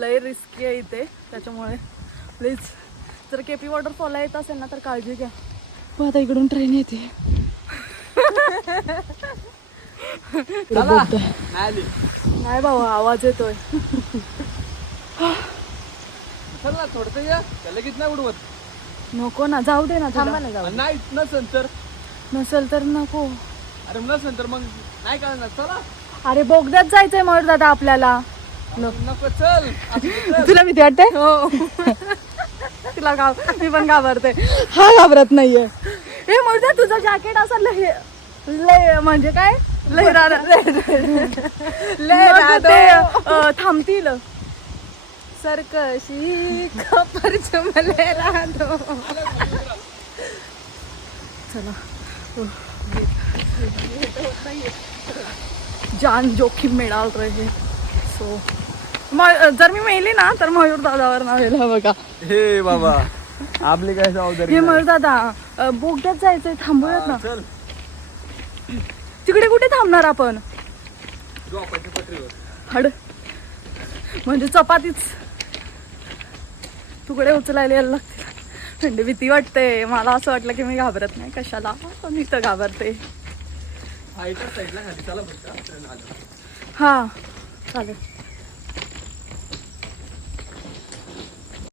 लय रिस्की आहे इथे, त्याच्यामुळे प्लीज जर केपी वॉटरफॉलला येत असेल ना तर काळजी घ्या. हो आता इकडून ट्रेन येते. नाही बाबा आवाज येतोय. थोडस या लगेच नाही उडवत. नको ना, जाऊ दे ना. थांबा ना, जाऊ. नाही नसेल तर नको. अरे नसेल तर मग नाही कळणार. चला अरे बोगद्यात जायचंय मयूर दादा आपल्याला. नको चल. तुला भीती वाटते? हो. तुला मी पण घाबरते. हा घाबरत नाहीये. हे मयूर दादा तुझं जॅकेट असं लय म्हणजे काय थांबतील. सरकशी खपर चमले राहतो. चला. जान जोखीम में डाल रहे. सो जर मी मेली ना तर मयूर दादावर नाव बघा. हे बाबा आपली काय जबाबदारी. हे मयूर दादा बोगद्यात जायचंय, थांबूयात ना. चल तिकडे कुठे थांबणार आपण? झोपायच्या पत्रीवर. हड म्हणजे चपातीच तुकडे उचलायला यायला लागतील. म्हणजे भीती वाटते. मला असं वाटलं की मी घाबरत नाही, कशाला मी तर घाबरते. साईडला खाली चला बरं. हा चालेल.